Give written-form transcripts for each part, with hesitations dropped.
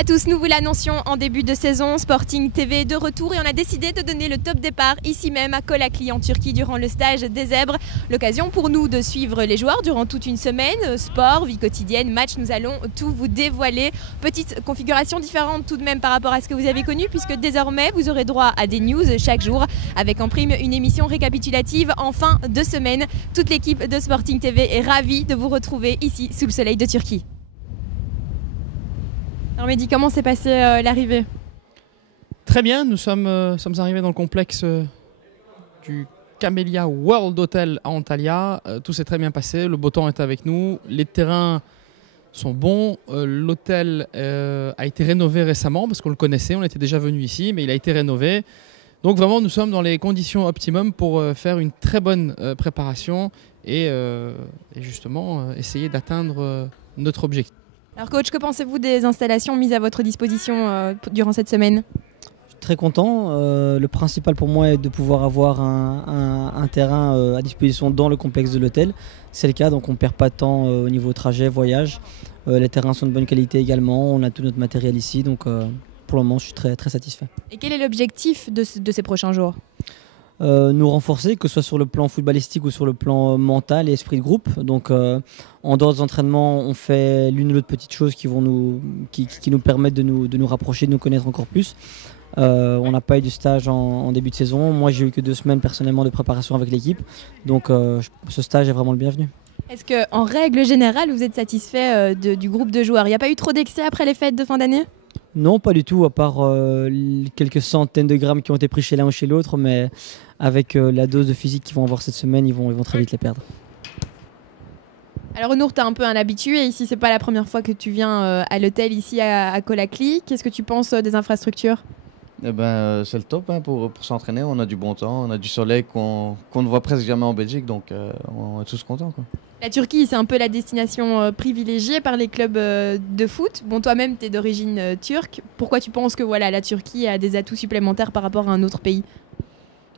à tous, nous vous l'annoncions en début de saison, Sporting TV est de retour et on a décidé de donner le top départ ici même à Conakry en Turquie durant le stage des Zèbres. L'occasion pour nous de suivre les joueurs durant toute une semaine, sport, vie quotidienne, match, nous allons tout vous dévoiler. Petite configuration différente tout de même par rapport à ce que vous avez connu puisque désormais vous aurez droit à des news chaque jour avec en prime une émission récapitulative en fin de semaine. Toute l'équipe de Sporting TV est ravie de vous retrouver ici sous le soleil de Turquie. Alors Mehdi, comment s'est passée l'arrivée? Très bien, nous sommes arrivés dans le complexe du Camellia World Hotel à Antalya. Tout s'est très bien passé, le beau temps est avec nous, les terrains sont bons. L'hôtel a été rénové récemment parce qu'on le connaissait, on était déjà venu ici, mais il a été rénové. Donc vraiment, nous sommes dans les conditions optimum pour faire une très bonne préparation et justement essayer d'atteindre notre objectif. Alors coach, que pensez-vous des installations mises à votre disposition durant cette semaine? Je suis très content. Le principal pour moi est de pouvoir avoir un terrain à disposition dans le complexe de l'hôtel. C'est le cas, donc on ne perd pas de temps au niveau trajet, voyage. Les terrains sont de bonne qualité également. On a tout notre matériel ici, donc pour le moment je suis très, très satisfait. Et quel est l'objectif de ces prochains jours? Nous renforcer, que ce soit sur le plan footballistique ou sur le plan mental et esprit de groupe. Donc en dehors des entraînements, on fait l'une ou l'autre petite chose qui nous permettent de nous rapprocher, de nous connaître encore plus. On n'a pas eu de stage en début de saison. Moi, j'ai eu que 2 semaines personnellement de préparation avec l'équipe. Donc ce stage est vraiment le bienvenu. Est-ce qu'en règle générale, vous êtes satisfait du groupe de joueurs? Il n'y a pas eu trop d'excès après les fêtes de fin d'année? Non, pas du tout, à part quelques centaines de grammes qui ont été pris chez l'un ou chez l'autre, mais avec la dose de physique qu'ils vont avoir cette semaine, ils vont très vite les perdre. Alors Nour, tu es un peu un habitué, ici c'est pas la première fois que tu viens à l'hôtel ici à Conakry. Qu'est-ce que tu penses des infrastructures? Eh ben, c'est le top hein, pour s'entraîner, on a du bon temps, on a du soleil qu'on ne voit presque jamais en Belgique, donc on est tous contents, quoi. La Turquie, c'est un peu la destination privilégiée par les clubs de foot. Bon, toi-même, tu es d'origine turque. Pourquoi tu penses que voilà, la Turquie a des atouts supplémentaires par rapport à un autre pays?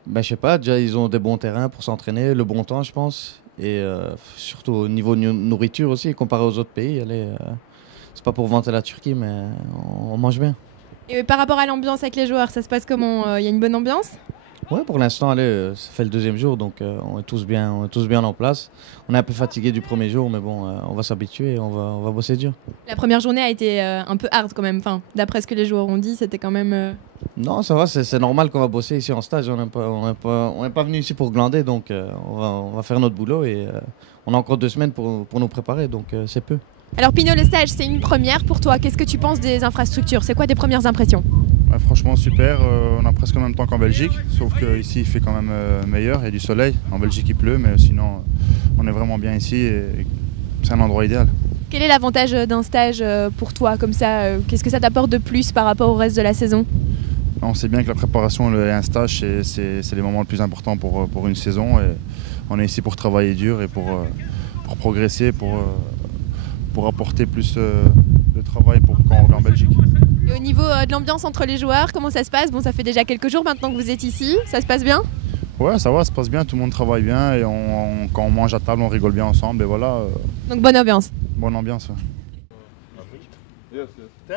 Ben, je sais pas, déjà ils ont des bons terrains pour s'entraîner, le bon temps je pense, et surtout au niveau nourriture aussi, comparé aux autres pays, c'est pas pour vanter la Turquie, mais on mange bien. Et par rapport à l'ambiance avec les joueurs, ça se passe comment? Il y a une bonne ambiance? Ouais, pour l'instant, allez, ça fait le 2e jour, donc on est tous bien en place. On est un peu fatigué du premier jour, mais bon, on va s'habituer, on va bosser dur. La première journée a été un peu hard quand même. Enfin, d'après ce que les joueurs ont dit, c'était quand même... Non, ça va, c'est normal qu'on va bosser ici en stage. On n'est pas venu ici pour glander, donc on va faire notre boulot et on a encore 2 semaines pour nous préparer, donc c'est peu. Alors Pino, le stage, c'est une première pour toi. Qu'est-ce que tu penses des infrastructures? C'est quoi tes premières impressions? Ouais, franchement super, on a presque le même temps qu'en Belgique, sauf qu'ici il fait quand même meilleur, il y a du soleil. En Belgique il pleut, mais sinon on est vraiment bien ici et c'est un endroit idéal. Quel est l'avantage d'un stage pour toi comme ça? Qu'est-ce que ça t'apporte de plus par rapport au reste de la saison? On sait bien que la préparation et un stage c'est les moments les plus importants pour une saison et on est ici pour travailler dur et pour progresser, pour apporter plus de travail pour quand on revient en Belgique. Et au niveau de l'ambiance entre les joueurs, comment ça se passe? Bon, ça fait déjà quelques jours maintenant que vous êtes ici, ça se passe bien? Ouais, ça va, ça se passe bien, tout le monde travaille bien et quand on mange à table, on rigole bien ensemble et voilà. Donc bonne ambiance. Bonne ambiance. Ouais. Yes. 10?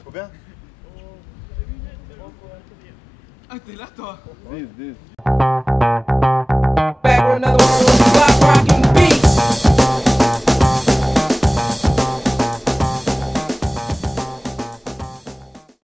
Trop bien? Ah, t'es là toi? 10.